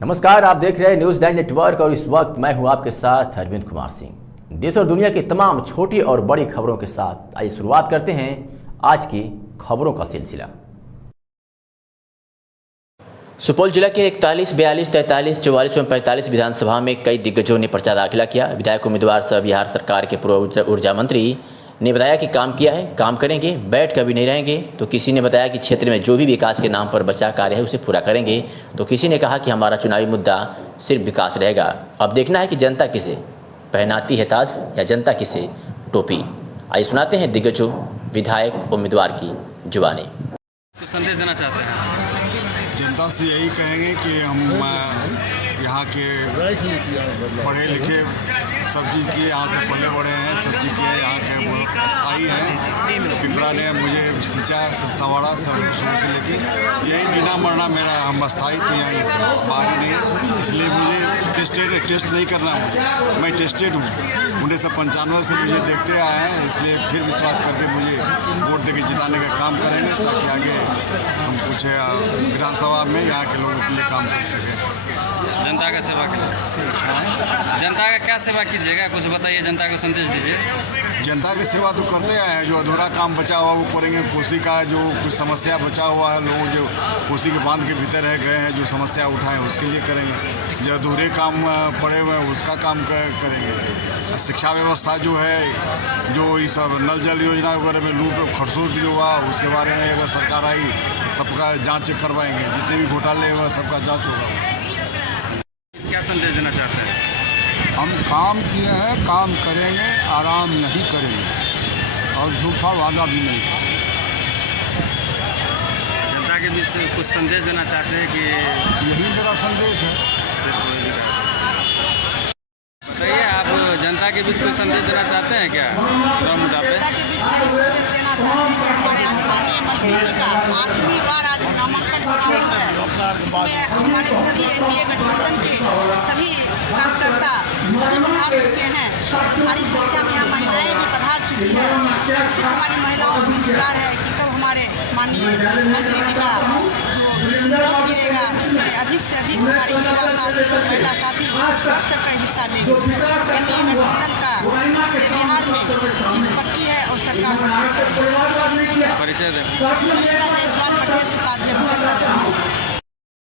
नमस्कार, आप देख रहे हैं न्यूज़ 9 नेटवर्क और इस वक्त मैं हूं आपके साथ अरविंद कुमार सिंह। देश और दुनिया की तमाम छोटी और बड़ी खबरों के साथ आइए शुरुआत करते हैं आज की खबरों का सिलसिला। सुपौल जिला के 41, 42, 43, 44 एवं 45 विधानसभा में कई दिग्गजों ने पर्चा दाखिला किया। विधायक उम्मीदवार सह बिहार सरकार के पूर्व ऊर्जा मंत्री ने बताया कि काम किया है, काम करेंगे, बैठ कभी नहीं रहेंगे। तो किसी ने बताया कि क्षेत्र में जो भी विकास के नाम पर बचा कार्य है उसे पूरा करेंगे। तो किसी ने कहा कि हमारा चुनावी मुद्दा सिर्फ विकास रहेगा। अब देखना है कि जनता किसे पहनाती है ताज या जनता किसे टोपी। आइए सुनाते हैं दिग्गजों विधायक उम्मीदवार की जुबानी। तो संदेश देना चाहते हैं जनता से यही कहेंगे कि हम यहाँ के पढ़े लिखे सब चीज़ किए, यहाँ से पले बड़े हैं, सब चीज़ किए, यहाँ के स्थायी हैं। पिपरा ने मुझे सिंचा, सवाड़ा सब शुरू से लेके यही बिना मरना मेरा हम स्थायित्व यहीं बाहर नहीं, इसलिए मुझे टेस्ट नहीं करना। मैं टेस्टेड हूँ, 1995 से मुझे देखते आए हैं, इसलिए फिर विश्वास करके मुझे वोट देके जिताने का काम करेंगे ताकि आगे हम कुछ विधानसभा में यहाँ के लोगों के लिए काम कर सकें। जनता का सेवा के लिए जनता का क्या सेवा कीजिएगा, कुछ बताइए, जनता को संदेश दीजिए। जनता की सेवा तो करते आए हैं, जो अधूरा काम बचा हुआ वो करेंगे। कोसी का जो कुछ समस्या बचा हुआ है, लोग जो कोसी के बांध के भीतर रह गए हैं, जो समस्या उठाएं उसके लिए करेंगे। जो अधूरे काम पड़े हुए हैं उसका काम करेंगे। शिक्षा व्यवस्था जो है, जो ये सब नल जल योजना वगैरह में लूट खरसूट जो हुआ उसके बारे में अगर सरकार आई सबका जाँच करवाएंगे, जितने भी घोटाले हुए सबका जाँच होगा। क्या संदेश देना चाहते हैं? हम काम किए हैं, काम करेंगे, आराम नहीं करेंगे और झूठा वादा भी नहीं करेंगे। जनता के बीच कुछ संदेश देना चाहते हैं कि यही मेरा संदेश है। सिर्फ विकास। बताइए, आप जनता के बीच कुछ संदेश देना चाहते हैं क्या चुनाव मुद्दा पे? जनता के बीच यही संदेश देना चाहते हैं कि हमारे आज माननीय मंत्री जी का 8वीं बार आज नामांकन समारोह है। इसमें हमारे सभी एनडीए गठबंधन के सभी कार्यकर्ता सभी पधार चुके हैं। हमारी संख्या में यहाँ महिलाएं भी पधार चुकी है। सिर्फ हमारी महिलाओं को इंतजार है कि कब हमारे माननीय मंत्री जी का जो वोट गिरेगा उसमें अधिक से अधिक हमारी युवा साथी और महिला साथी बढ़ चढ़कर हिस्सा लेंगे। एनडीए गठबंधन का बिहार में जीत पक्की है और सरकार बनाते हैं। परिचय दें। जायसवाल प्रदेश उपाध्यक्ष जनता।